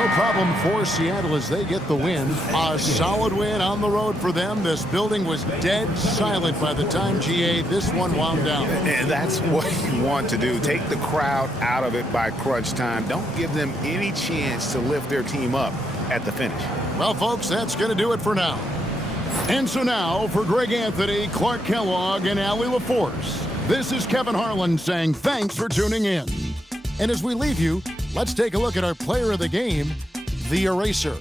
No problem for Seattle as they get the win. A solid win on the road for them. This building was dead silent by the time, GA, this one wound down. And that's what you want to do. Take the crowd out of it by crunch time. Don't give them any chance to lift their team up at the finish. Well, folks, that's going to do it for now. And so now, for Greg Anthony, Clark Kellogg, and Allie LaForce, this is Kevin Harlan saying thanks for tuning in. And as we leave you, let's take a look at our player of the game, the Eraser.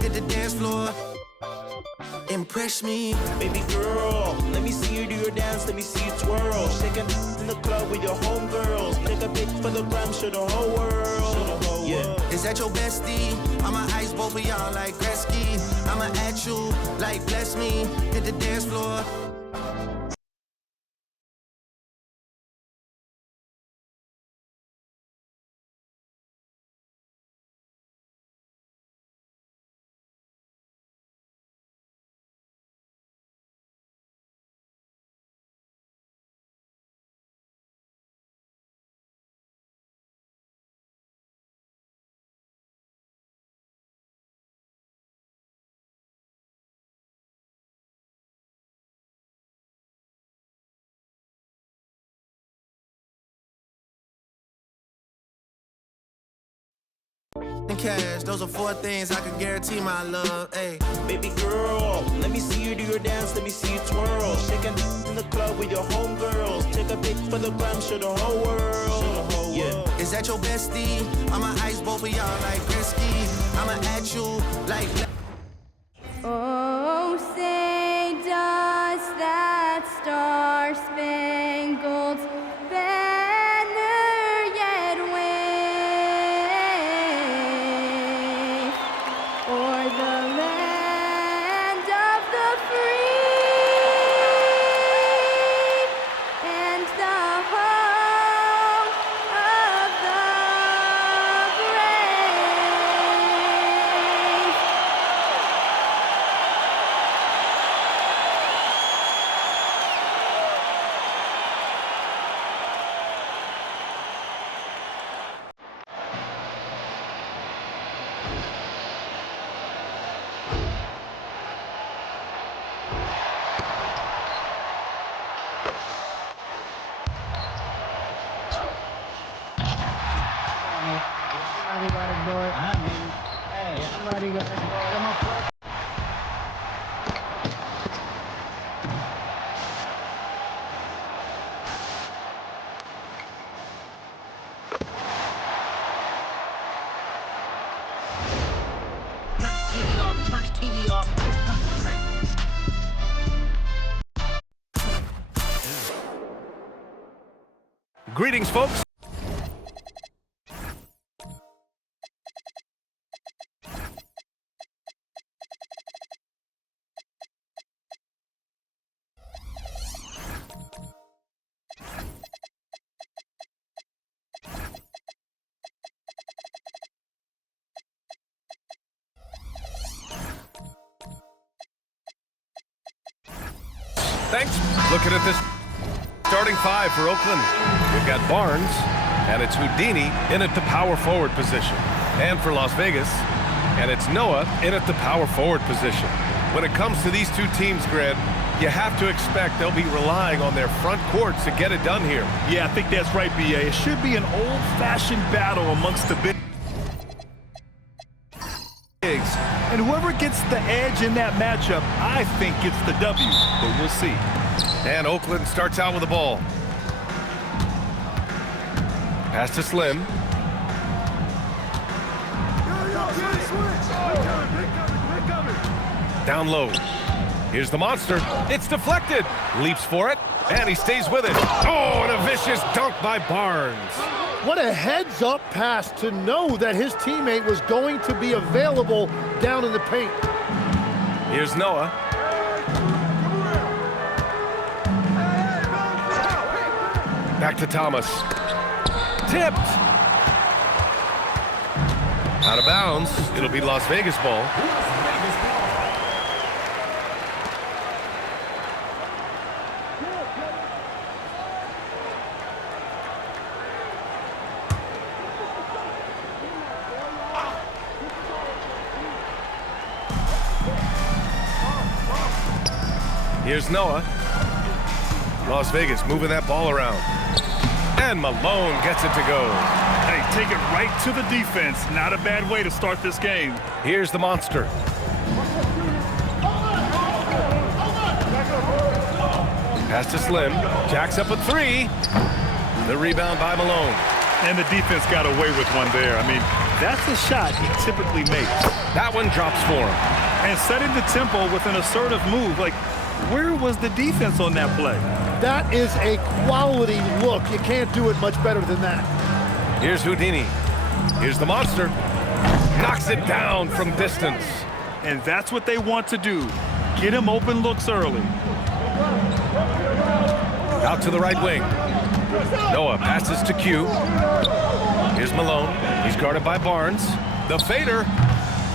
Hit the dance floor, impress me. Baby girl, let me see you do your dance, let me see you twirl. Shaking in the club with your homegirls. Take a pic for the gram, show the whole world. Yeah. Is that your bestie? I'ma ice both of y'all like Gretzky. I'ma at you like bless me. Hit the dance floor. Cash, those are 4 things I can guarantee my love. Hey, Baby girl, let me see you do your dance, let me see you twirl. Shaking in the club with your homegirls. Take a pic for the gram, show the whole world. Yeah. is that your bestie? I'ma ice both of y'all like Gretzky. I'ma at you like. Oh, say does that star-spangled banner yet wave o'er the land of the free and the home of the brave? Somebody gotta do it. Hey, somebody gotta do it. I'm a pro. Turn TV off. Greetings, folks. Thanks. Looking at this starting 5 for Oakland. We've got Barnes, and it's Houdini in at the power forward position. And for Las Vegas, and it's Noah in at the power forward position. When it comes to these two teams, Grant, you have to expect they'll be relying on their front courts to get it done here. Yeah, I think that's right, BA. It should be an old-fashioned battle amongst the bigs. And whoever gets the edge in that matchup, I think gets the W, but we'll see. And Oakland starts out with the ball. Pass to Slim. Down low. Here's the monster. It's deflected. Leaps for it, and he stays with it. Oh, and a vicious dunk by Barnes. What a heads-up pass to know that his teammate was going to be available down in the paint. Here's Noah. Back to Thomas. Tipped. Out of bounds. It'll be Las Vegas ball. Here's Noah. Las Vegas moving that ball around. And Malone gets it to go. Hey, take it right to the defense. Not a bad way to start this game. Here's the monster. Pass to Slim. Jacks up a three. The rebound by Malone. And the defense got away with one there. I mean, that's a shot he typically makes. That one drops for him. And setting the tempo with an assertive move. Like, where was the defense on that play? That is a quality look. You can't do it much better than that. Here's Houdini. Here's the monster. Knocks it down from distance. And that's what they want to do. Get him open looks early. Out to the right wing. Noah passes to Q. Here's Malone. He's guarded by Barnes. The fader.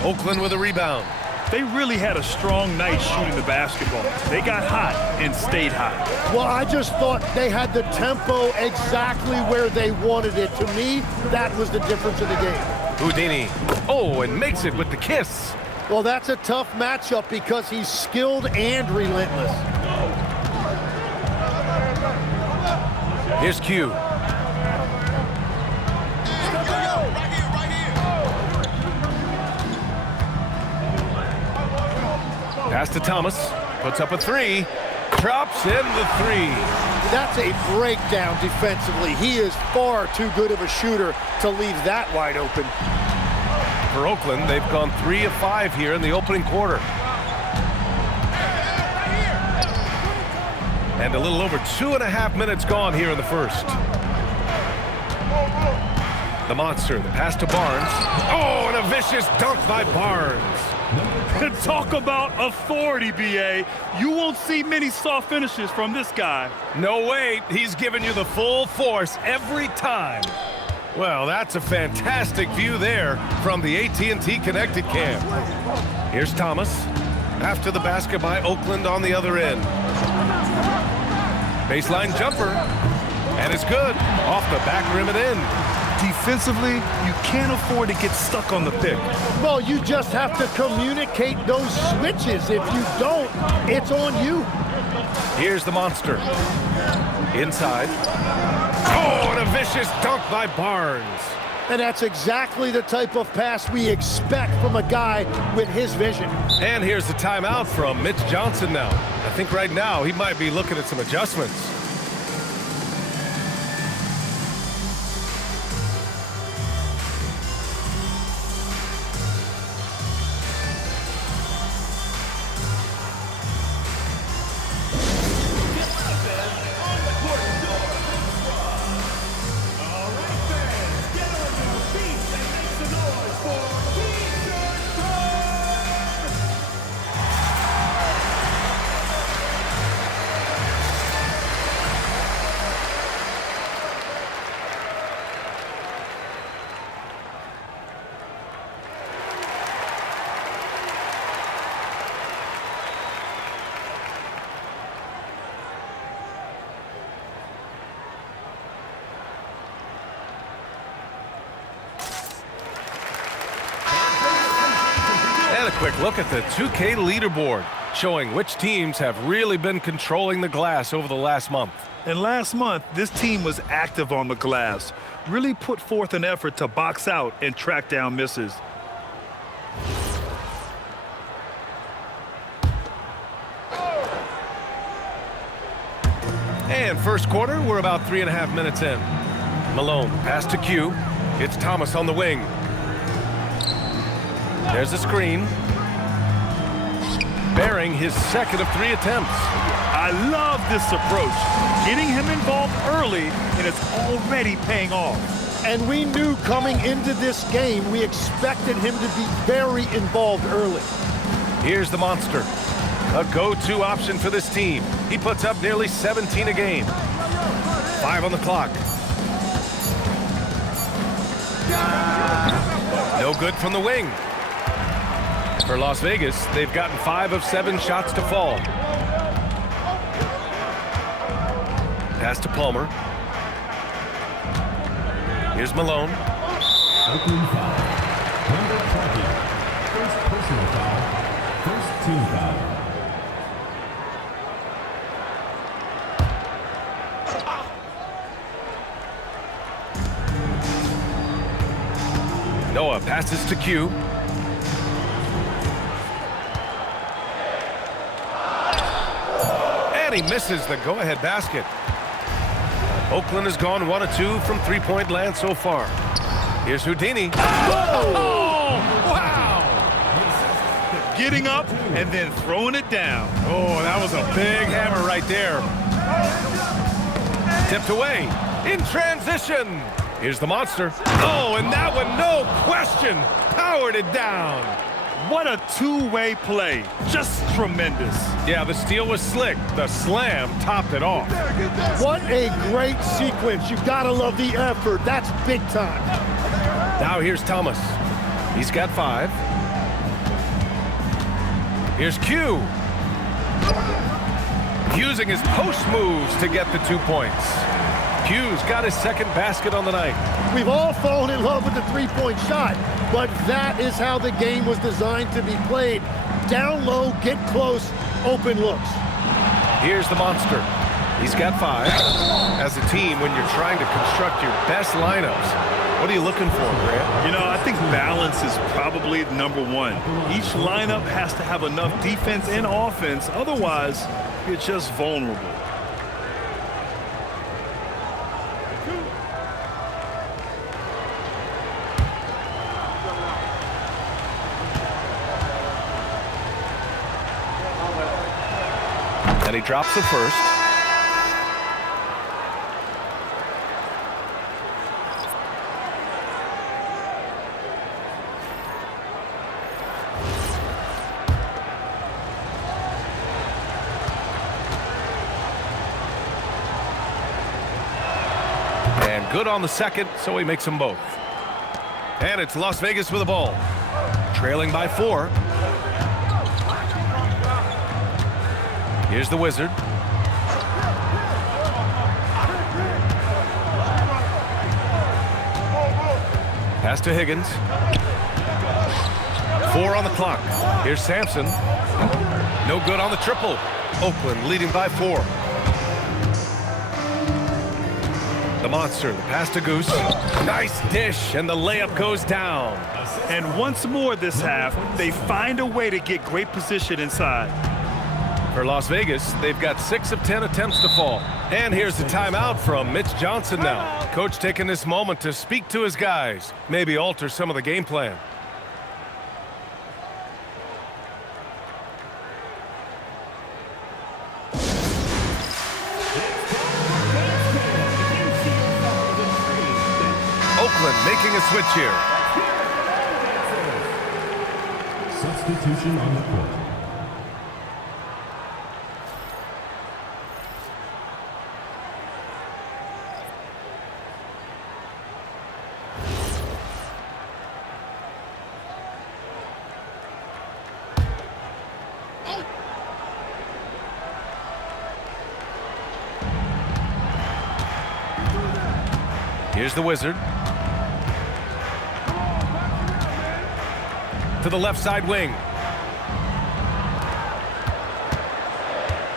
Oakland with a rebound. They really had a strong night shooting the basketball. They got hot and stayed hot. Well, I just thought they had the tempo exactly where they wanted it. To me, that was the difference in the game. Houdini. Oh, and makes it with the kiss. Well, that's a tough matchup because he's skilled and relentless. Here's Q. Pass to Thomas. Puts up a three. Drops in the three. That's a breakdown defensively. He is far too good of a shooter to leave that wide open. For Oakland, they've gone 3 of 5 here in the opening quarter. And a little over 2.5 minutes gone here in the first. The monster, the pass to Barnes. Oh, and a vicious dunk by Barnes. Talk about authority, BA. You won't see many soft finishes from this guy. No way. He's giving you the full force every time. Well, that's a fantastic view there from the AT&T Connected Cam. Here's Thomas. After the basket by Oakland on the other end. Baseline jumper. And it's good. Off the back rim and in. Defensively, you can't afford to get stuck on the pick. Well, you just have to communicate those switches. If you don't, it's on you. Here's the monster. Inside. Oh, and a vicious dunk by Barnes. And that's exactly the type of pass we expect from a guy with his vision. And here's the timeout from Mitch Johnson now. I think right now he might be looking at some adjustments. A quick look at the 2K leaderboard, showing which teams have really been controlling the glass over the last month. And last month, this team was active on the glass, really put forth an effort to box out and track down misses. And first quarter, we're about 3.5 minutes in. Malone, pass to Q. It's Thomas on the wing. There's a screen. Bearing his second of 3 attempts. I love this approach. Getting him involved early, and it's already paying off. And we knew coming into this game, we expected him to be very involved early. Here's the monster. A go-to option for this team. He puts up nearly 17 a game. 5 on the clock. No good from the wing. For Las Vegas, they've gotten 5 of 7 shots to fall. Pass to Palmer. Here's Malone. Oakland foul. Number 20. First personal foul. First team foul. Noah passes to Q. And he misses the go-ahead basket. Oakland has gone 1 of 2 from three-point land so far. Here's Houdini. Oh, wow! Getting up and then throwing it down. Oh, that was a big hammer right there. Tipped away in transition. Here's the monster. Oh, and that one, no question, powered it down. What a two-way play. Just tremendous. Yeah, the steal was slick. The slam topped it off. What a great sequence. You've got to love the effort. That's big time. Now here's Thomas. He's got 5. Here's Q. Using his post moves to get the 2 points. Q's got his second basket on the night. We've all fallen in love with the three-point shot, but that is how the game was designed to be played. Down low, get close, open looks. Here's the monster. He's got 5. As a team, when you're trying to construct your best lineups, what are you looking for, Grant? You know, I think balance is probably number 1. Each lineup has to have enough defense and offense. Otherwise, you're just vulnerable. And he drops the first. And good on the second, so he makes them both. And it's Las Vegas with the ball. Trailing by 4. Here's the Wizard. Pass to Higgins. 4 on the clock. Here's Sampson. No good on the triple. Oakland leading by 4. The monster, the pass to Goose. Nice dish, and the layup goes down. And once more this half, they find a way to get great position inside. For Las Vegas, they've got 6 of 10 attempts to fall. And here's the timeout from Mitch Johnson now. Coach taking this moment to speak to his guys, maybe alter some of the game plan. Oakland making a switch here. Substitution on the court. Here's the Wizard. To the left side wing.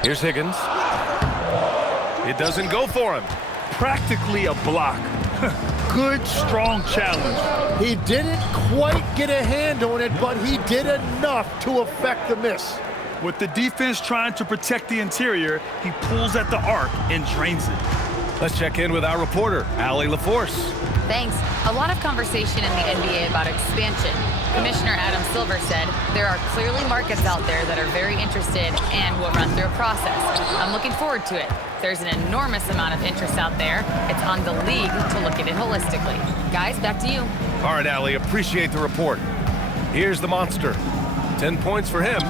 Here's Higgins. It doesn't go for him. Practically a block. Good, strong challenge. He didn't quite get a hand on it, but he did enough to affect the miss. With the defense trying to protect the interior, he pulls at the arc and drains it. Let's check in with our reporter, Allie LaForce. Thanks. A lot of conversation in the NBA about expansion. Commissioner Adam Silver said there are clearly markets out there that are very interested and will run through a process. I'm looking forward to it. There's an enormous amount of interest out there. It's on the league to look at it holistically. Guys, back to you. All right, Allie, appreciate the report. Here's the monster. 10 points for him.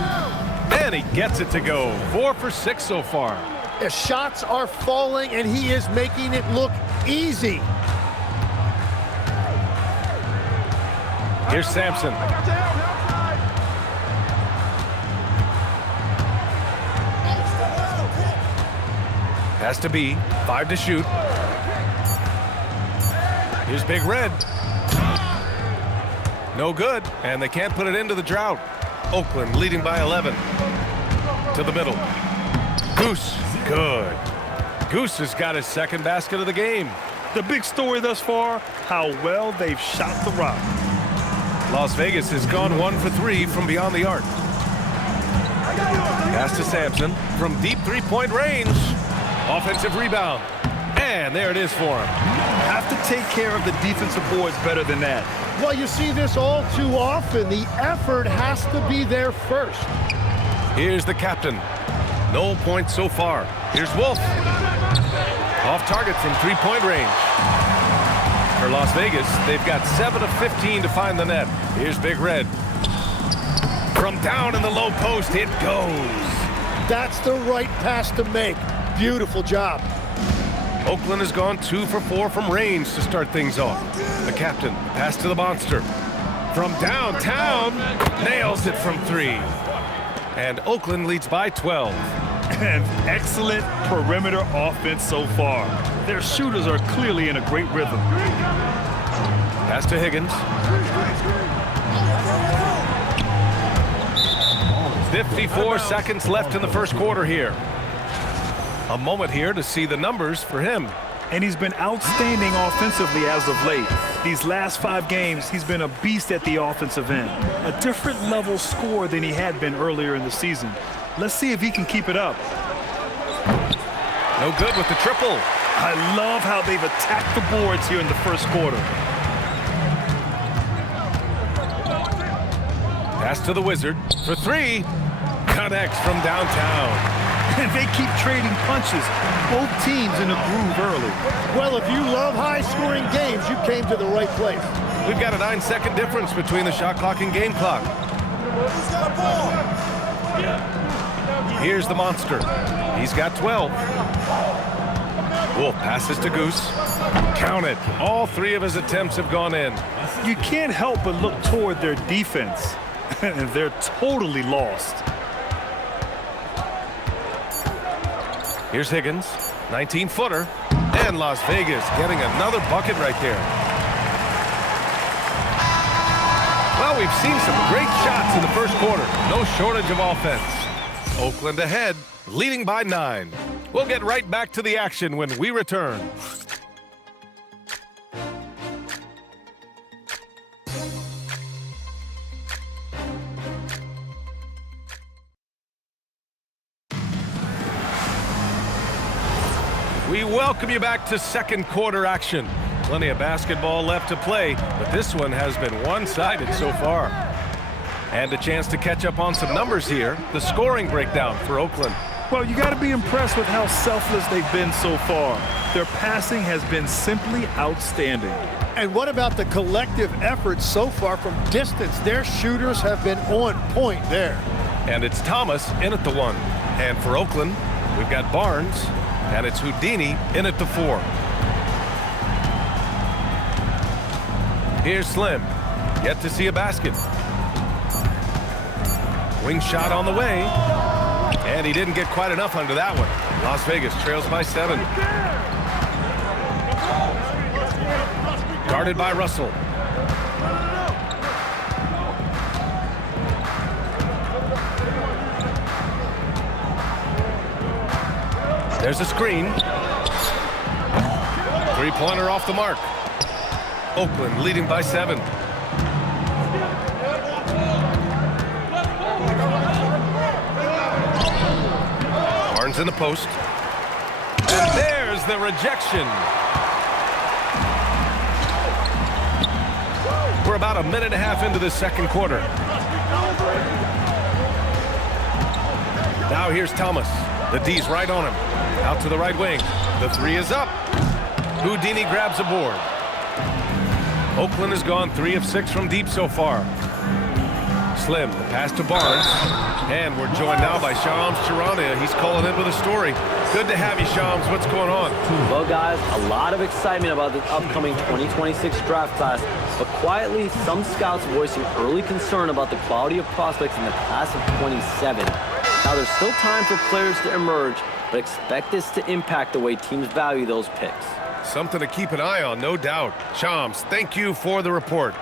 And he gets it to go. 4 for 6 so far. The shots are falling, and he is making it look easy. Here's Sampson. Has to be. 5 to shoot. Here's Big Red. No good, and they can't put it into the drought. Oakland leading by 11. To the middle. Goose. Good. Goose has got his second basket of the game. The big story thus far, how well they've shot the rock. Las Vegas has gone 1 for 3 from beyond the arc. Pass to Sampson from deep three-point range. Offensive rebound. And there it is for him. Have to take care of the defensive boards better than that. Well, you see this all too often. The effort has to be there first. Here's the captain. No points so far. Here's Wolf. Off target from three-point range. For Las Vegas, they've got 7 of 15 to find the net. Here's Big Red. From down in the low post, it goes. That's the right pass to make. Beautiful job. Oakland has gone 2 for 4 from range to start things off. The captain, pass to the monster. From downtown, nails it from 3. And Oakland leads by 12. And excellent perimeter offense so far. Their shooters are clearly in a great rhythm. Pass to Higgins. 54 seconds left in the first quarter here. A moment here to see the numbers for him. And he's been outstanding offensively as of late. These last 5 games, he's been a beast at the offensive end. A different level scorer than he had been earlier in the season. Let's see if he can keep it up. No good with the triple. I love how they've attacked the boards here in the first quarter. Pass to the Wizard for 3. Connects from downtown. And they keep trading punches. Both teams in a groove early. Well, if you love high-scoring games, you came to the right place. We've got a 9-second difference between the shot clock and game clock. Here's the monster. He's got 12. Wolf passes to Goose. Count it. All 3 of his attempts have gone in. You can't help but look toward their defense. They're totally lost. Here's Higgins, 19-footer, and Las Vegas getting another bucket right there. Well, we've seen some great shots in the first quarter. No shortage of offense. Oakland ahead, leading by 9. We'll get right back to the action when we return. We welcome you back to second quarter action. Plenty of basketball left to play, but this one has been one-sided so far. And a chance to catch up on some numbers here. The scoring breakdown for Oakland. Well, you got to be impressed with how selfless they've been so far. Their passing has been simply outstanding. And what about the collective effort so far from distance? Their shooters have been on point there. And it's Thomas in at the 1. And for Oakland, we've got Barnes. And it's Houdini in at the 4. Here's Slim. Yet to see a basket. Wing shot on the way. And he didn't get quite enough under that one. Las Vegas trails by 7. Guarded by Russell. There's a screen. Three-pointer off the mark. Oakland leading by 7. Barnes in the post. And there's the rejection. We're about a minute and a half into the second quarter. Now here's Thomas. The D's right on him. Out to the right wing. The three is up. Houdini grabs a board. Oakland has gone 3 of 6 from deep so far. Slim, the pass to Barnes. And we're joined now by Shams Charania. He's calling in with a story. Good to have you, Shams. What's going on? Well, guys, a lot of excitement about the upcoming 2026 draft class, but quietly, some scouts voicing early concern about the quality of prospects in the class of 27. Now, there's still time for players to emerge, but expect this to impact the way teams value those picks. Something to keep an eye on, no doubt. Shams, thank you for the report.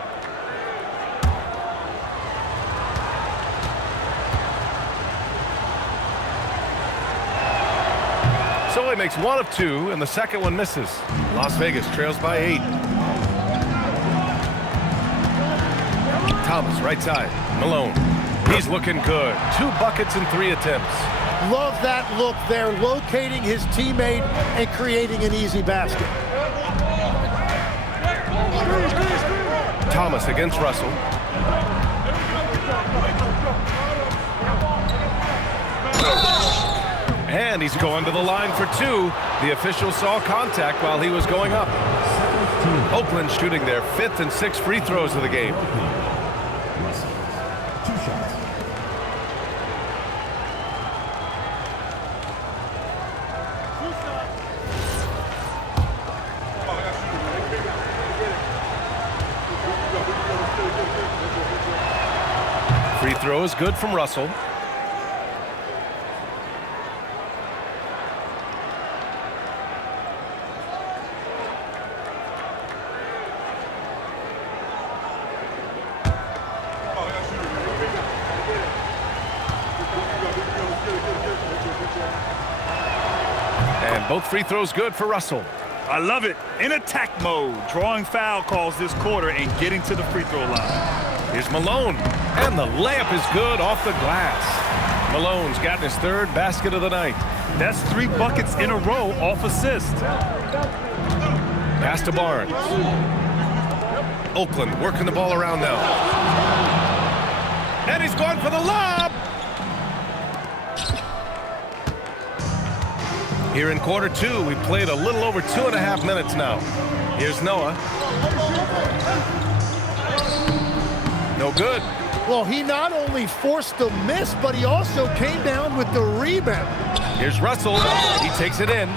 So he makes 1 of 2, and the second one misses. Las Vegas trails by 8. Thomas, right side. Malone. He's looking good. 2 buckets in 3 attempts. Love that look there, locating his teammate and creating an easy basket. Thomas against Russell. And he's going to the line for 2. The official saw contact while he was going up. Oakland shooting their 5th and 6th free throws of the game. Free throw is good from Russell. And both free throws good for Russell. I love it. In attack mode, drawing foul calls this quarter and getting to the free throw line. Here's Malone, and the layup is good off the glass. Malone's gotten his 3rd basket of the night. That's 3 buckets in a row off assist. Pass to Barnes. Oakland working the ball around now. And he's going for the lob. Here in quarter 2, we played a little over 2.5 minutes now. Here's Noah. No good. Well, he not only forced the miss, but he also came down with the rebound. Here's Russell. He takes it in.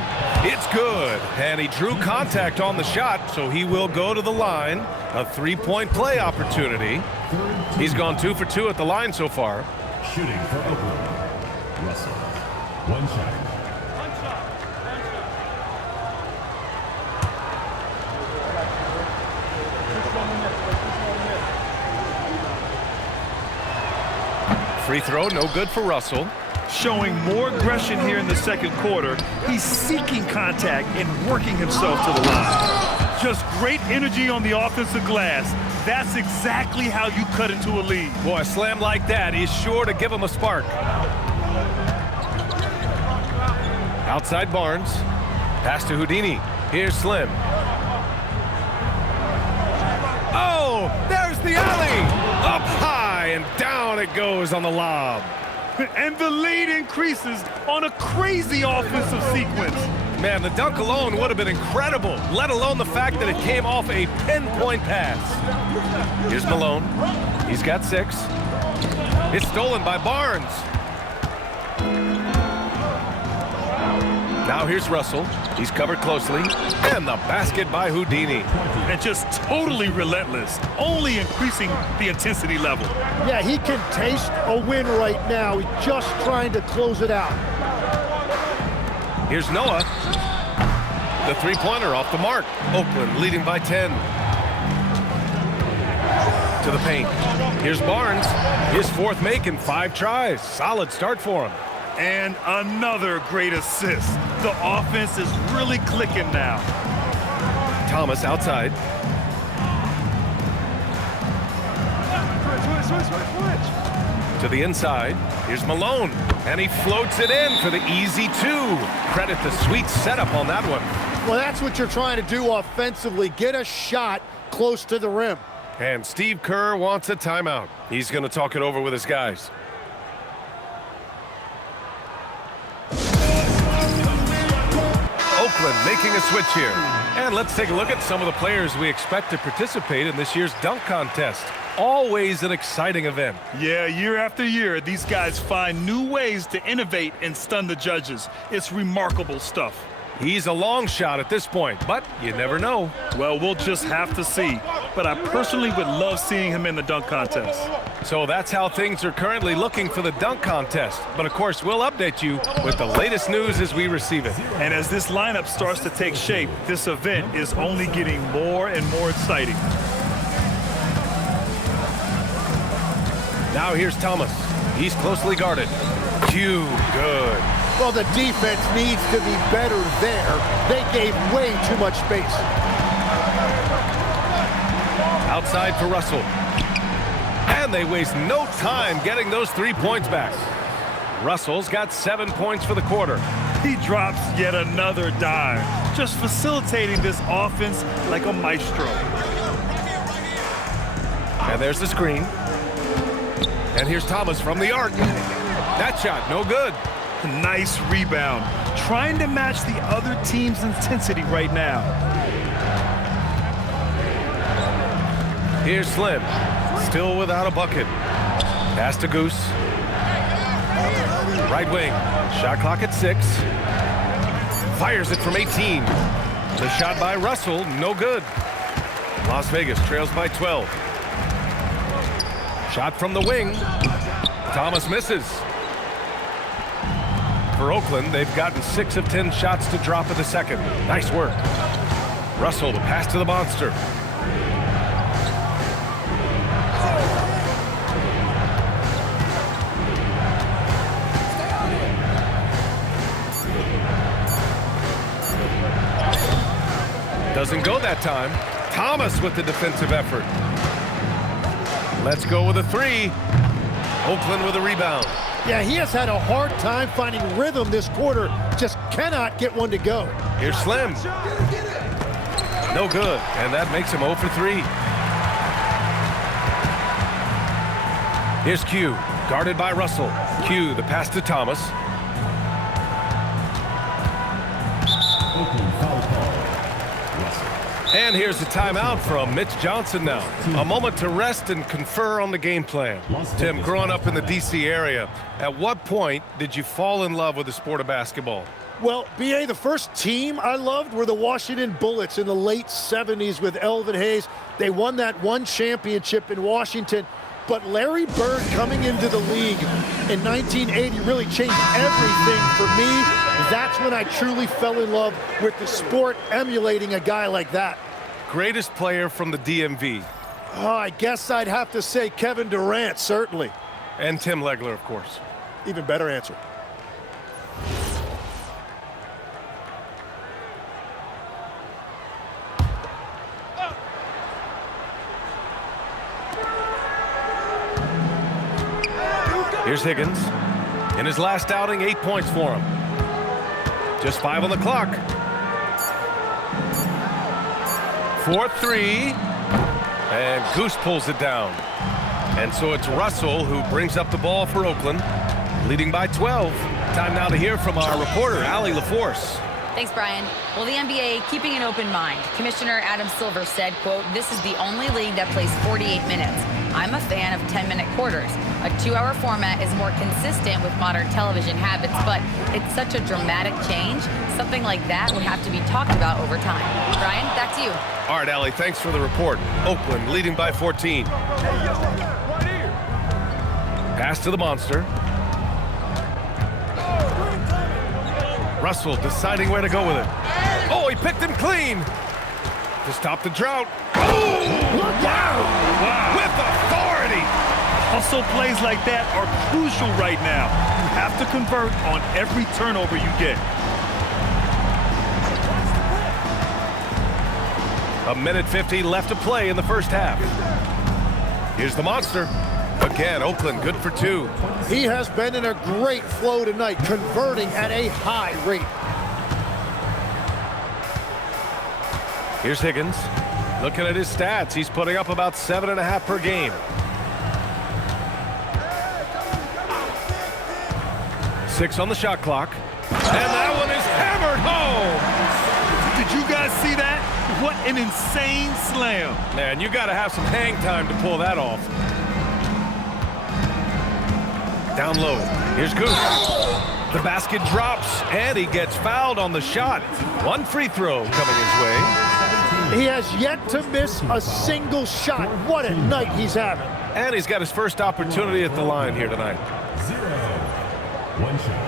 It's good. And he drew contact on the shot, so he will go to the line. A 3-point play opportunity. He's gone 2 for 2 at the line so far. Shooting for Oakland. Russell. 1 shot. Free throw, no good for Russell. Showing more aggression here in the second quarter. He's seeking contact and working himself to the line. Just great energy on the offensive glass. That's exactly how you cut into a lead. Boy, a slam like that is sure to give him a spark. Outside Barnes. Pass to Houdini. Here's Slim. Oh, there's the alley. Up high and down it goes on the lob. And the lead increases on a crazy offensive sequence. Man, the dunk alone would have been incredible, let alone the fact that it came off a pinpoint pass. Here's Malone. He's got 6. It's stolen by Barnes. Now here's Russell. He's covered closely. And the basket by Houdini. And just totally relentless, only increasing the intensity level. Yeah, he can taste a win right now. He's just trying to close it out. Here's Noah. The 3-pointer off the mark. Oakland leading by 10. To the paint. Here's Barnes. His 4th make in 5 tries. Solid start for him. And another great assist. The offense is really clicking now. Thomas outside. To the inside. Here's Malone. And he floats it in for the easy 2. Credit the sweet setup on that one. Well, that's what you're trying to do offensively. Get a shot close to the rim. And Steve Kerr wants a timeout. He's going to talk it over with his guys. Oakland making a switch here. And let's take a look at some of the players we expect to participate in this year's dunk contest. Always an exciting event. Yeah, year after year, these guys find new ways to innovate and stun the judges. It's remarkable stuff. He's a long shot at this point, but you never know. Well, we'll just have to see. But I personally would love seeing him in the dunk contest. So that's how things are currently looking for the dunk contest. But of course, we'll update you with the latest news as we receive it. And as this lineup starts to take shape, this event is only getting more and more exciting. Now here's Thomas. He's closely guarded. Q, good. Well, the defense needs to be better there. They gave way too much space. Outside for Russell. And they waste no time getting those 3 points back. Russell's got 7 points for the quarter. He drops yet another dime, just facilitating this offense like a maestro. And there's the screen. And here's Thomas from the arc. That shot, no good. Nice rebound. Trying to match the other team's intensity right now. Here's Slim. Still without a bucket. Pass to Goose. Right wing. Shot clock at 6. Fires it from 18. The shot by Russell, no good. Las Vegas trails by 12. Shot from the wing. Thomas misses. For Oakland, they've gotten 6 of 10 shots to drop in the second. Nice work. Russell, the pass to the monster. Doesn't go that time. Thomas with the defensive effort. Let's go with a 3. Oakland with a rebound. Yeah, he has had a hard time finding rhythm this quarter. Just cannot get one to go. Here's Slim. No good, and that makes him 0 for 3. Here's Q, guarded by Russell. Q, the pass to Thomas. And here's the timeout from Mitch Johnson now. A moment to rest and confer on the game plan. Tim, growing up in the D.C. area, at what point did you fall in love with the sport of basketball? Well, B.A., the first team I loved were the Washington Bullets in the late 70s with Elvin Hayes. They won that one championship in Washington. But Larry Bird coming into the league in 1980 really changed everything for me. That's when I truly fell in love with the sport, emulating a guy like that. Greatest player from the DMV? Oh, I guess I'd have to say Kevin Durant, certainly. And Tim Legler, of course. Even better answer. Here's Higgins. In his last outing, 8 points for him. Just 5 on the clock. 4-3. And Goose pulls it down. And so it's Russell who brings up the ball for Oakland, leading by 12. Time now to hear from our reporter, Allie LaForce. Thanks, Brian. Well, the NBA keeping an open mind. Commissioner Adam Silver said, quote, "This is the only league that plays 48 minutes. I'm a fan of 10-minute quarters. A 2-hour format is more consistent with modern television habits, but it's such a dramatic change. Something like that would have to be talked about over time." Brian, back to you. All right, Allie, thanks for the report. Oakland leading by 14. Pass to the monster. Russell deciding where to go with it. Oh, he picked him clean to stop the drought. Oh! Wow! With authority! Also, plays like that are crucial right now. You have to convert on every turnover you get. A minute 50 left to play in the first half. Here's the monster. Again, Oakland good for 2. He has been in a great flow tonight, converting at a high rate. Here's Higgins. Looking at his stats, he's putting up about 7.5 per game. 6 on the shot clock. And that one is hammered home. Did you guys see that? What an insane slam. Man, you got to have some hang time to pull that off. Down low. Here's Goose. The basket drops, and he gets fouled on the shot. 1 free throw coming his way. He has yet to miss a single shot. What a night he's having. And he's got his first opportunity at the line here tonight. 0. 1 shot.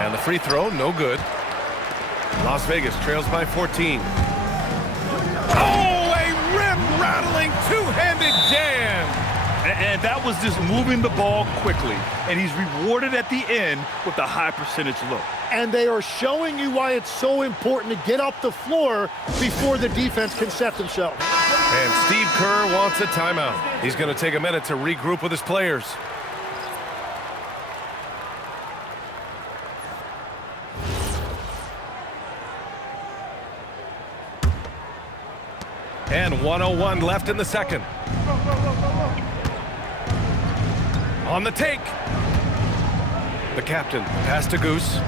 And the free throw, no good. Las Vegas trails by 14. Oh, a rim-rattling two-handed jam. And that was just moving the ball quickly. And he's rewarded at the end with a high percentage look. And they are showing you why it's so important to get up the floor before the defense can set themselves. And Steve Kerr wants a timeout. He's going to take a minute to regroup with his players. And 1:01 left in the second. On the take. The captain, pass to Goose.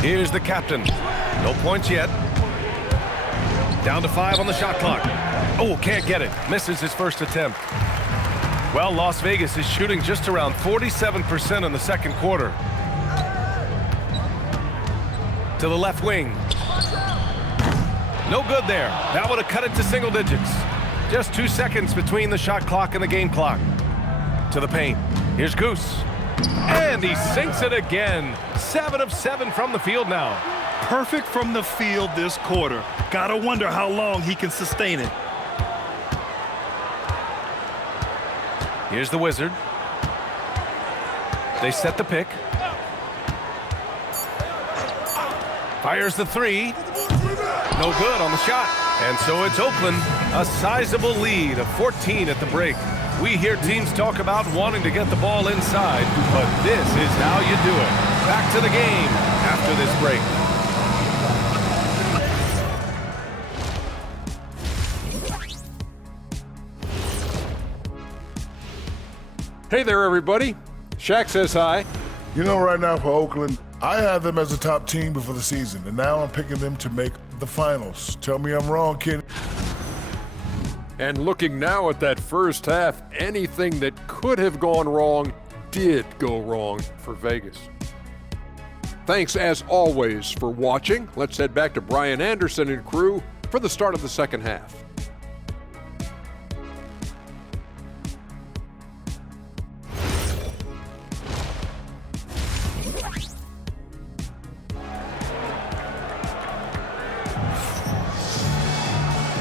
Here's the captain. No points yet. Down to 5 on the shot clock. Oh, can't get it. Misses his first attempt. Well, Las Vegas is shooting just around 47% in the second quarter. To the left wing. No good there. That would have cut it to single digits. Just 2 seconds between the shot clock and the game clock. To the paint. Here's Goose. And he sinks it again. 7 of 7 from the field now. Perfect from the field this quarter. Gotta wonder how long he can sustain it. Here's the Wizard. They set the pick. Fires the 3. No good on the shot. And so it's Oakland, a sizable lead of 14 at the break. We hear teams talk about wanting to get the ball inside, but this is how you do it. Back to the game after this break. Hey there, everybody. Shaq says hi. You know, right now for Oakland, I had them as a top team before the season, and now I'm picking them to make the finals. Tell me I'm wrong, kid. And looking now at that first half, anything that could have gone wrong did go wrong for Vegas. Thanks, as always, for watching. Let's head back to Brian Anderson and crew for the start of the second half.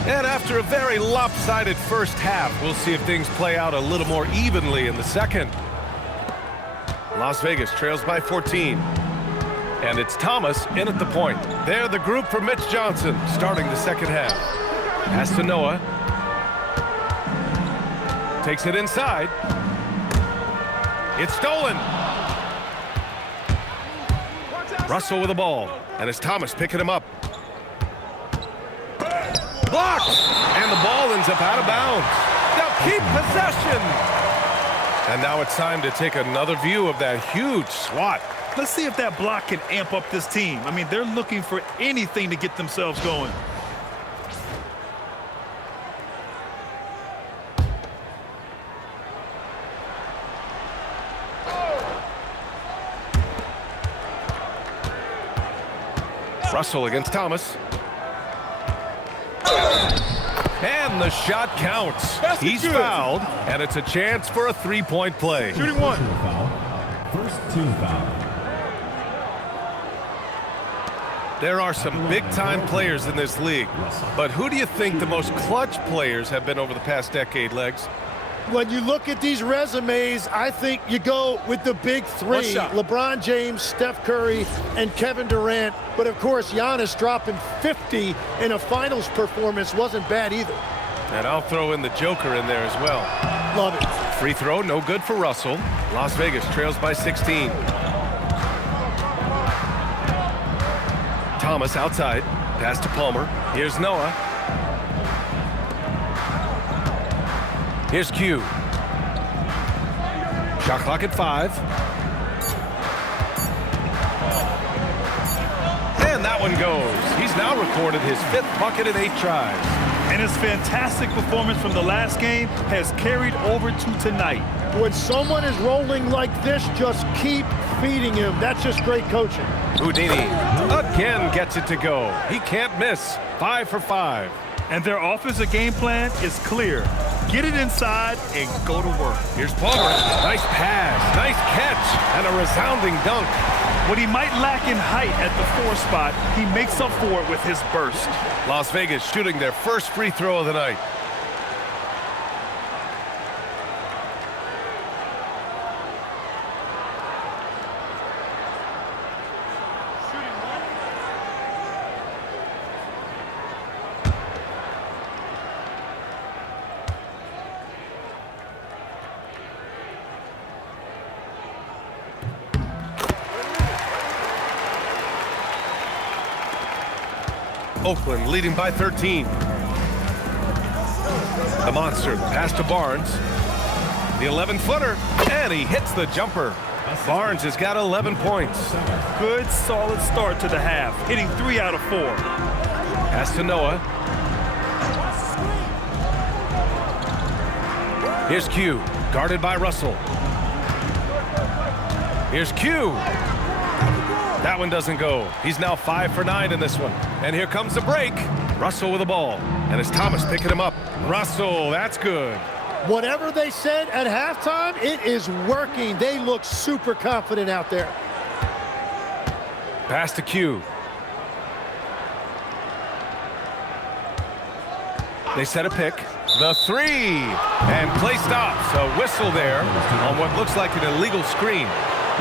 And after a very lopsided first half, we'll see if things play out a little more evenly in the second. Las Vegas trails by 14. And it's Thomas in at the point. They're the group for Mitch Johnson, starting the second half. Pass to Noah. Takes it inside. It's stolen. Russell with the ball. And it's Thomas picking him up. Blocked! And the ball ends up out of bounds. Now keep possession! And now it's time to take another view of that huge swat. Let's see if that block can amp up this team. I mean, they're looking for anything to get themselves going. Russell against Thomas. And the shot counts. He's fouled, and it's a chance for a three-point play. Shooting one. First team foul. There are some big-time players in this league, but who do you think the most clutch players have been over the past decade, Legs? When you look at these resumes, I think you go with the big three. LeBron James, Steph Curry, and Kevin Durant. But, of course, Giannis dropping 50 in a finals performance wasn't bad either. And I'll throw in the Joker in there as well. Love it. Free throw, no good for Russell. Las Vegas trails by 16. Thomas outside. Pass to Palmer. Here's Noah. Here's Q. Shot clock at 5. And that one goes. He's now recorded his 5th bucket in 8 tries. And his fantastic performance from the last game has carried over to tonight. When someone is rolling like this, just keep feeding him. That's just great coaching. Houdini again gets it to go. He can't miss. 5 for 5. And their offensive game plan is clear. Get it inside and go to work. Here's Palmer. Nice pass, nice catch, and a resounding dunk. What he might lack in height at the 4 spot, he makes up for it with his burst. Las Vegas shooting their first free throw of the night. Oakland leading by 13. The monster pass to Barnes. The 11-footer, and he hits the jumper. Barnes has got 11 points. Good, solid start to the half, hitting 3 out of 4. Pass to Noah. Here's Q, guarded by Russell. Here's Q. That one doesn't go. He's now 5 for 9 in this one. And here comes the break. Russell with the ball. And it's Thomas picking him up. Russell, that's good. Whatever they said at halftime, it is working. They look super confident out there. Pass to Q. They set a pick. The 3. And play stops. A whistle there on what looks like an illegal screen.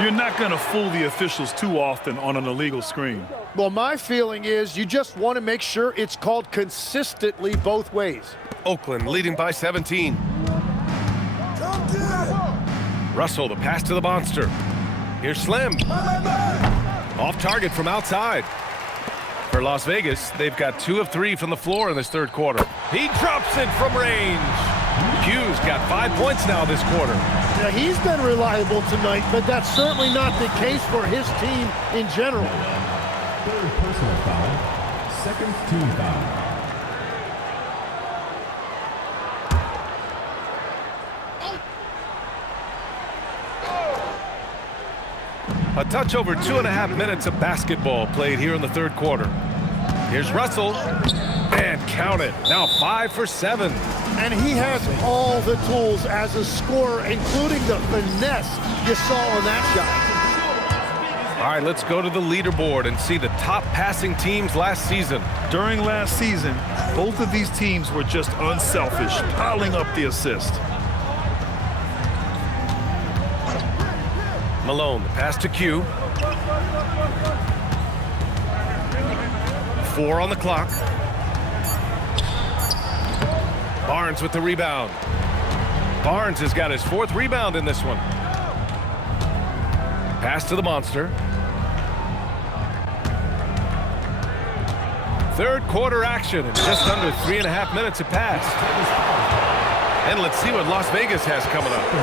You're not going to fool the officials too often on an illegal screen. Well, my feeling is you just want to make sure it's called consistently both ways. Oakland leading by 17. Russell, the pass to the monster. Here's Slim. Off target from outside. For Las Vegas, they've got 2 of 3 from the floor in this third quarter. He drops it from range. Q's got 5 points now this quarter. Now, he's been reliable tonight, but that's certainly not the case for his team in general. Third personal foul. Second team foul. A touch over 2.5 minutes of basketball played here in the third quarter. Here's Russell, and count it. Now 5 for 7. And he has all the tools as a scorer, including the finesse you saw in that shot. All right, let's go to the leaderboard and see the top passing teams last season. During last season, both of these teams were just unselfish, piling up the assist. Malone, the pass to Q. 4 on the clock. Barnes with the rebound. Barnes has got his 4th rebound in this one. Pass to the monster. Third quarter action, and just under 3.5 minutes have passed. And let's see what Las Vegas has coming up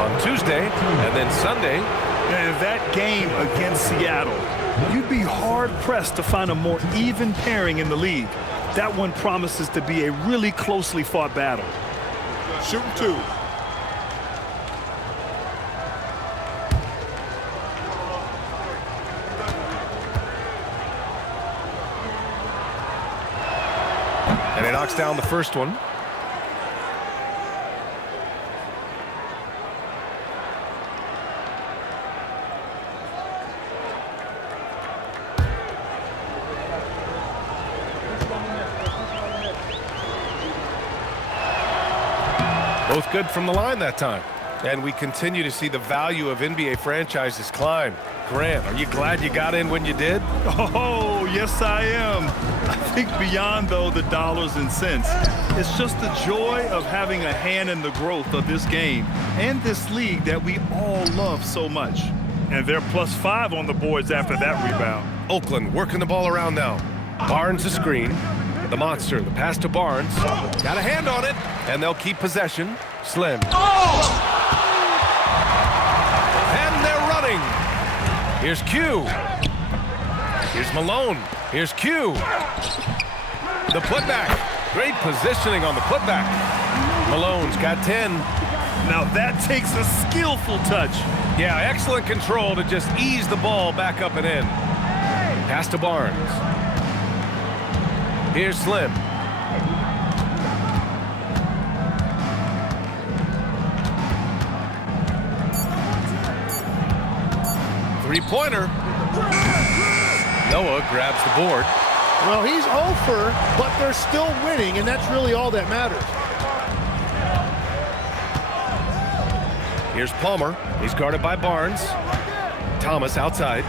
on Tuesday and then Sunday. And that game against Seattle, you'd be hard-pressed to find a more even pairing in the league. That one promises to be a really closely fought battle. Shooting 2. And he knocks down the first one. Both good from the line that time. And we continue to see the value of NBA franchises climb. Grant, are you glad you got in when you did? Oh, yes, I am. I think beyond, though, the dollars and cents, it's just the joy of having a hand in the growth of this game and this league that we all love so much. And they're +5 on the boards after that rebound. Oakland working the ball around now. Barnes the screen. The monster, the pass to Barnes. Got a hand on it, and they'll keep possession. Slim. And they're running. Here's Q. Here's Malone. Here's Q. The putback. Great positioning on the putback. Malone's got 10. Now that takes a skillful touch. Yeah, excellent control to just ease the ball back up and in. Pass to Barnes. Here's Slim. Three-pointer. Noah grabs the board. Well, he's over, but they're still winning, and that's really all that matters. Here's Palmer. He's guarded by Barnes. Thomas outside.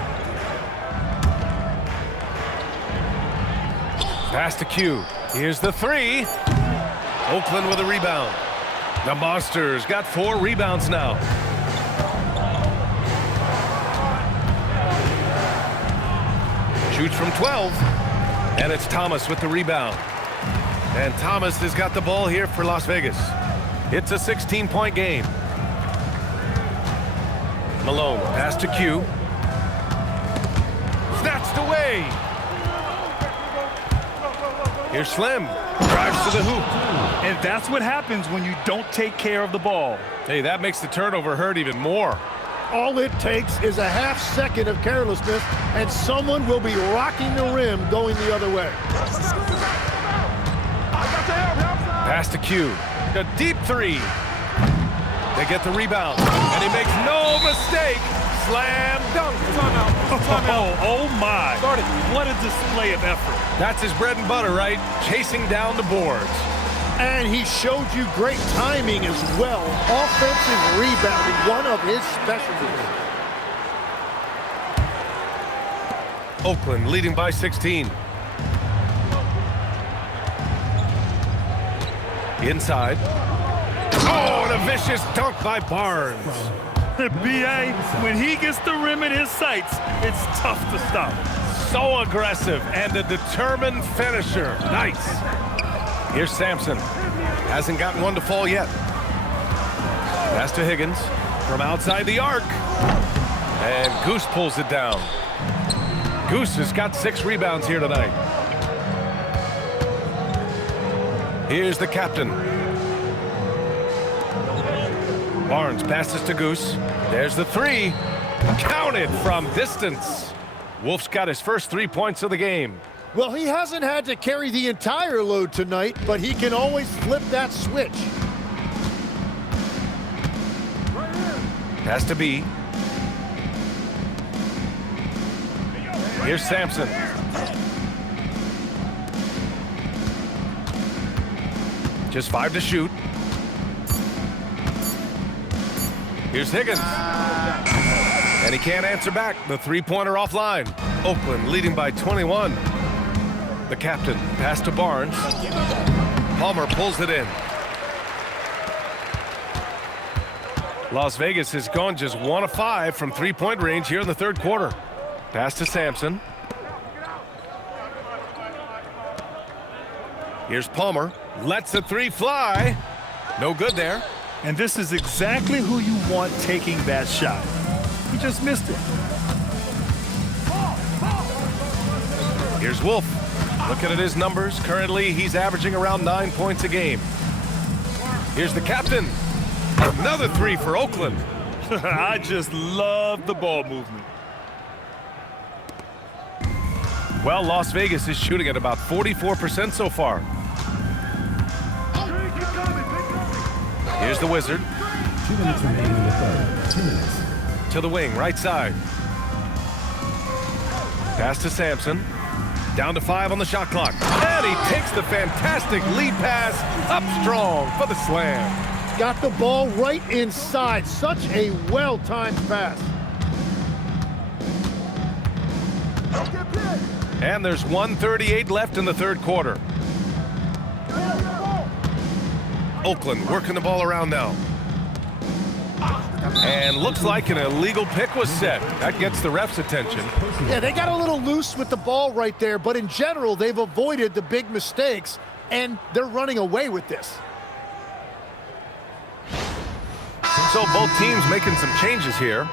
Pass to Q. Here's the three. Oakland with a rebound. The Monsters got 4 rebounds now. Shoots from 12. And it's Thomas with the rebound. And Thomas has got the ball here for Las Vegas. It's a 16-point game. Malone, pass to Q. Snatched away. Here's Slim. Drives to the hoop. And that's what happens when you don't take care of the ball. Hey, that makes the turnover hurt even more. All it takes is a half second of carelessness, and someone will be rocking the rim going the other way. Pass to Q. A deep three. They get the rebound, and he makes no mistake. Slam dunk. Oh my. What a display of effort. That's his bread and butter, right? Chasing down the boards. And he showed you great timing as well. Offensive rebounding, one of his specialties. Oakland leading by 16. Inside. Oh, and a vicious dunk by Barnes. B.A., when he gets the rim in his sights, it's tough to stop. So aggressive and a determined finisher. Nice. Here's Sampson. Hasn't gotten one to fall yet. Pass to Higgins from outside the arc. And Goose pulls it down. Goose has got 6 rebounds here tonight. Here's the captain. Barnes passes to Goose. There's the three. Counted from distance. Wolf's got his first 3 points of the game. Well, he hasn't had to carry the entire load tonight, but he can always flip that switch. Has to be. Here's Sampson. Just 5 to shoot. Here's Higgins. And he can't answer back. The three-pointer offline. Oakland leading by 21. The captain, pass to Barnes. Palmer pulls it in. Las Vegas has gone just 1 of 5 from three-point range here in the third quarter. Pass to Sampson. Here's Palmer. Lets the three fly. No good there. And this is exactly who you want taking that shot. He just missed it. Here's Wolf. Looking at his numbers, currently he's averaging around 9 points a game. Here's the captain. Another three for Oakland. I just love the ball movement. Well, Las Vegas is shooting at about 44% so far. Here's the Wizard. 2 minutes remaining in the third. 2 minutes. To the wing, right side. Pass to Sampson. Down to 5 on the shot clock. And he takes the fantastic lead pass up strong for the slam. got the ball right inside. Such a well-timed pass. And there's 1:38 left in the third quarter. Oakland working the ball around now. And looks like an illegal pick was set. That gets the ref's attention. Yeah, they got a little loose with the ball right there, but in general, they've avoided the big mistakes, and they're running away with this. So both teams making some changes here.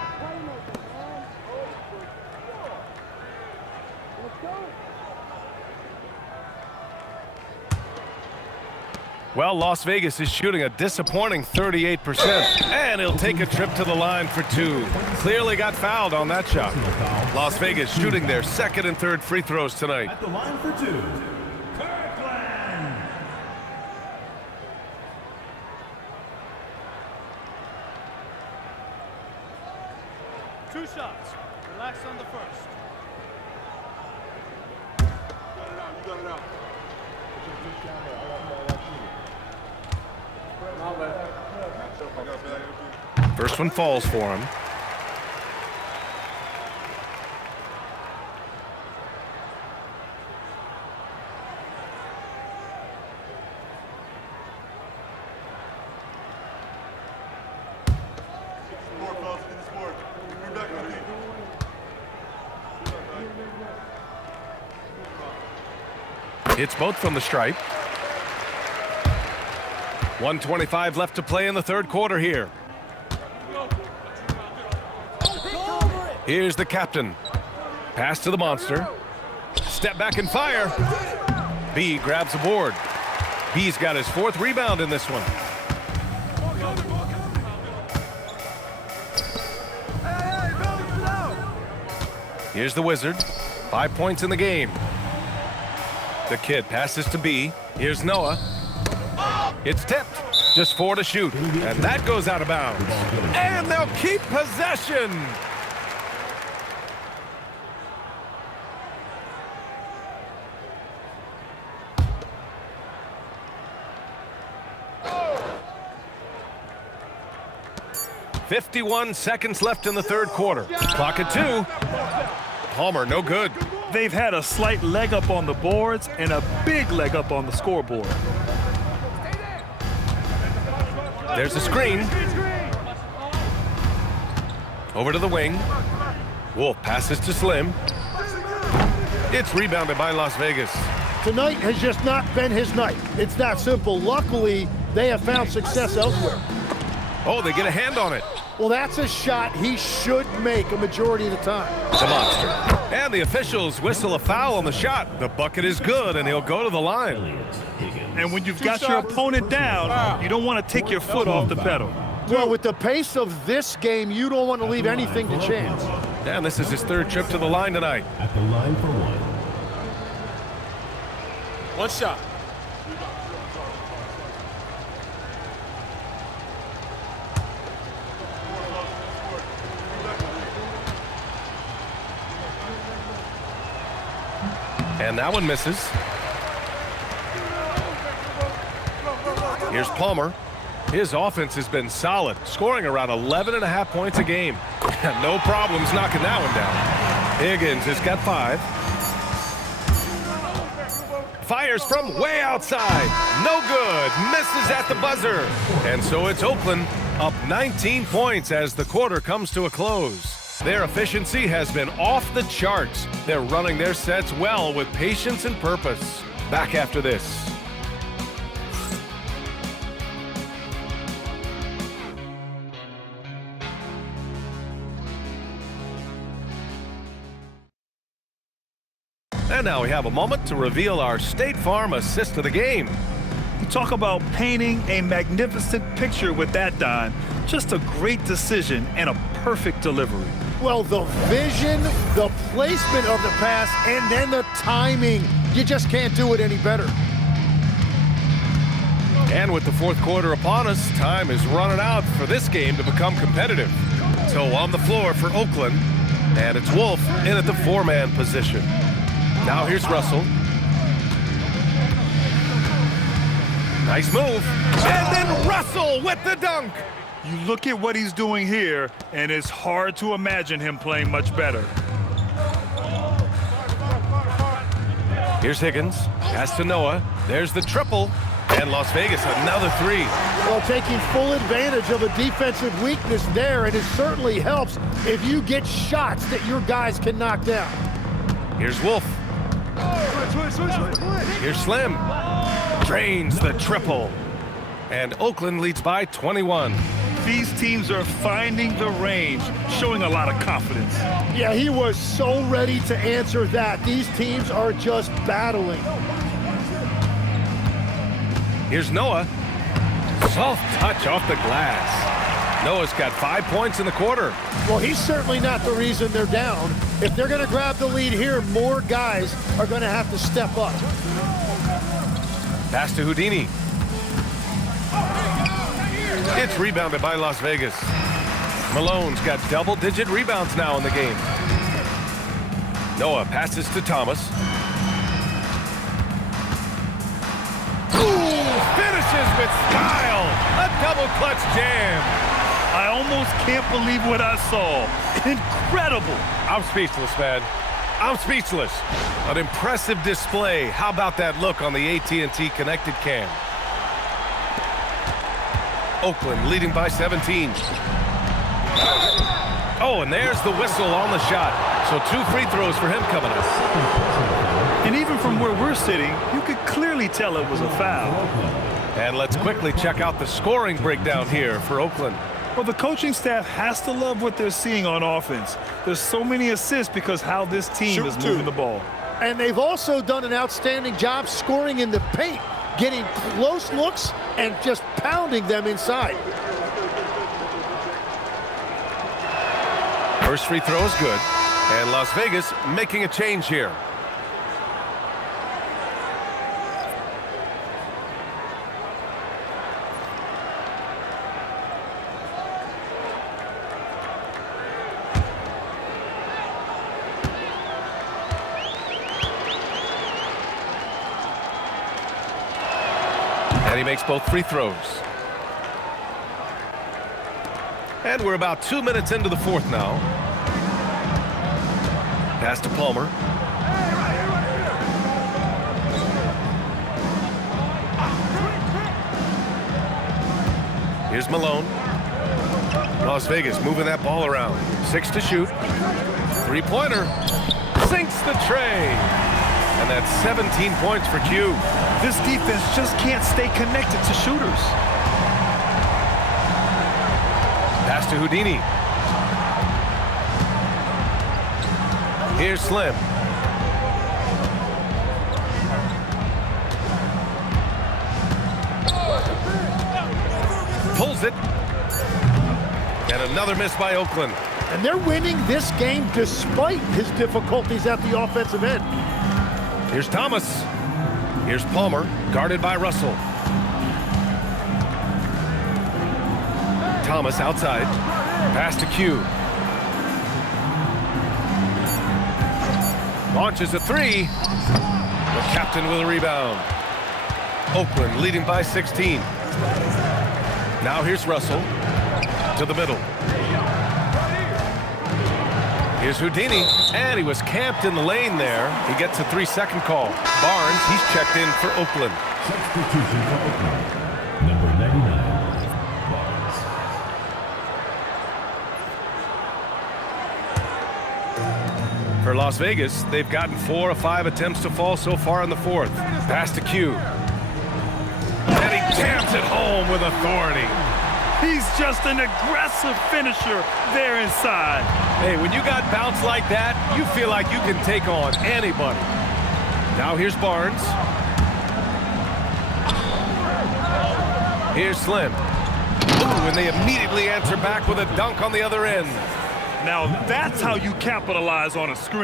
Well, Las Vegas is shooting a disappointing 38%, and he'll take a trip to the line for two. Clearly got fouled on that shot. Las Vegas shooting their second and third free throws tonight. At the line for two, Kirkland. Two shots. Relax on the first. You got it out. First one falls for him. It's both from the stripe. 1:25 left to play in the third quarter here. Here's the captain. Pass to the monster. Step back and fire. B grabs the board. B's got his fourth rebound in this one. Here's the Wizard. 5 points in the game. The kid passes to B. Here's Noah. It's tipped. Just 4 to shoot. And that goes out of bounds. And they'll keep possession. .51 seconds left in the third quarter. Clock at 2. Palmer, no good. They've had a slight leg up on the boards and a big leg up on the scoreboard. There's a screen. Over to the wing. Wolf passes to Slim. It's rebounded by Las Vegas. Tonight has just not been his night. It's that simple. Luckily, they have found success elsewhere. Oh, they get a hand on it. Well, that's a shot he should make a majority of the time. The monster. And the officials whistle a foul on the shot. The bucket is good, and he'll go to the line. And when you've got your opponent down, you don't want to take your foot off the pedal. Well, with the pace of this game, you don't want to leave anything to chance. And this is his third trip to the line tonight. At the line for one. One shot. And that one misses. Here's Palmer. His offense has been solid, scoring around 11.5 points a game. No problems knocking that one down. Higgins has got 5. Fires from way outside. No good. Misses at the buzzer. And so it's Oakland up 19 points as the quarter comes to a close. Their efficiency has been off the charts. They're running their sets well with patience and purpose. Back after this. And now we have a moment to reveal our State Farm assist of the game. Talk about painting a magnificent picture with that dime. Just a great decision and a perfect delivery. Well, the vision, the placement of the pass, and then the timing. You just can't do it any better. And with the fourth quarter upon us, time is running out for this game to become competitive. So on the floor for Oakland, and it's Wolf in at the 4-man position. Now here's Russell. Nice move. And then Russell with the dunk. You look at what he's doing here, and it's hard to imagine him playing much better. Here's Higgins. Pass to Noah. There's the triple. And Las Vegas, another three. Well, taking full advantage of a defensive weakness there, and it certainly helps if you get shots that your guys can knock down. Here's Wolf. Here's Slim. Drains the triple. And Oakland leads by 21. These teams are finding the range, showing a lot of confidence. Yeah, he was so ready to answer that. These teams are just battling. Here's Noah. Soft touch off the glass. Noah's got 5 points in the quarter. Well, he's certainly not the reason they're down. If they're going to grab the lead here, more guys are going to have to step up. Pass to Houdini. It's rebounded by Las Vegas. Malone's got double-digit rebounds now in the game. Noah passes to Thomas. Finishes with style. A double clutch jam. I almost can't believe what I saw. Incredible. I'm speechless, man. I'm speechless. An impressive display. How about that look on the AT&T connected cam? Oakland leading by 17. Oh, and there's the whistle on the shot. So 2 free throws for him coming up. And even from where we're sitting, you could clearly tell it was a foul. And let's quickly check out the scoring breakdown here for Oakland. Well, the coaching staff has to love what they're seeing on offense. There's so many assists because how this team is moving the ball. And they've also done an outstanding job scoring in the paint, getting close looks and just pounding them inside. First free throw is good. And Las Vegas making a change here. And he makes both free throws. And we're about 2 minutes into the fourth now. Pass to Palmer. Here's Malone. Las Vegas moving that ball around. 6 to shoot. Three-pointer. Sinks the tray. And that's 17 points for Q. This defense just can't stay connected to shooters. Pass to Houdini. Here's Slim. Pulls it. And another miss by Oakland. And they're winning this game despite his difficulties at the offensive end. Here's Thomas. Here's Palmer, guarded by Russell. Thomas outside. Pass to Q. Launches a three. The captain with a rebound. Oakland leading by 16. Now here's Russell to the middle. Here's Houdini, and he was camped in the lane there. He gets a 3-second call. Barnes, he's checked in for Oakland. Substitution for Oakland. Number 99, Barnes. For Las Vegas, they've gotten 4 of 5 attempts to fall so far in the fourth. Pass to Q. And he jams it home with authority. He's just an aggressive finisher there inside. Hey, when you got bounce like that, you feel like you can take on anybody. Now here's Barnes. Here's Slim. Ooh, and they immediately answer back with a dunk on the other end. Now that's how you capitalize on a screen.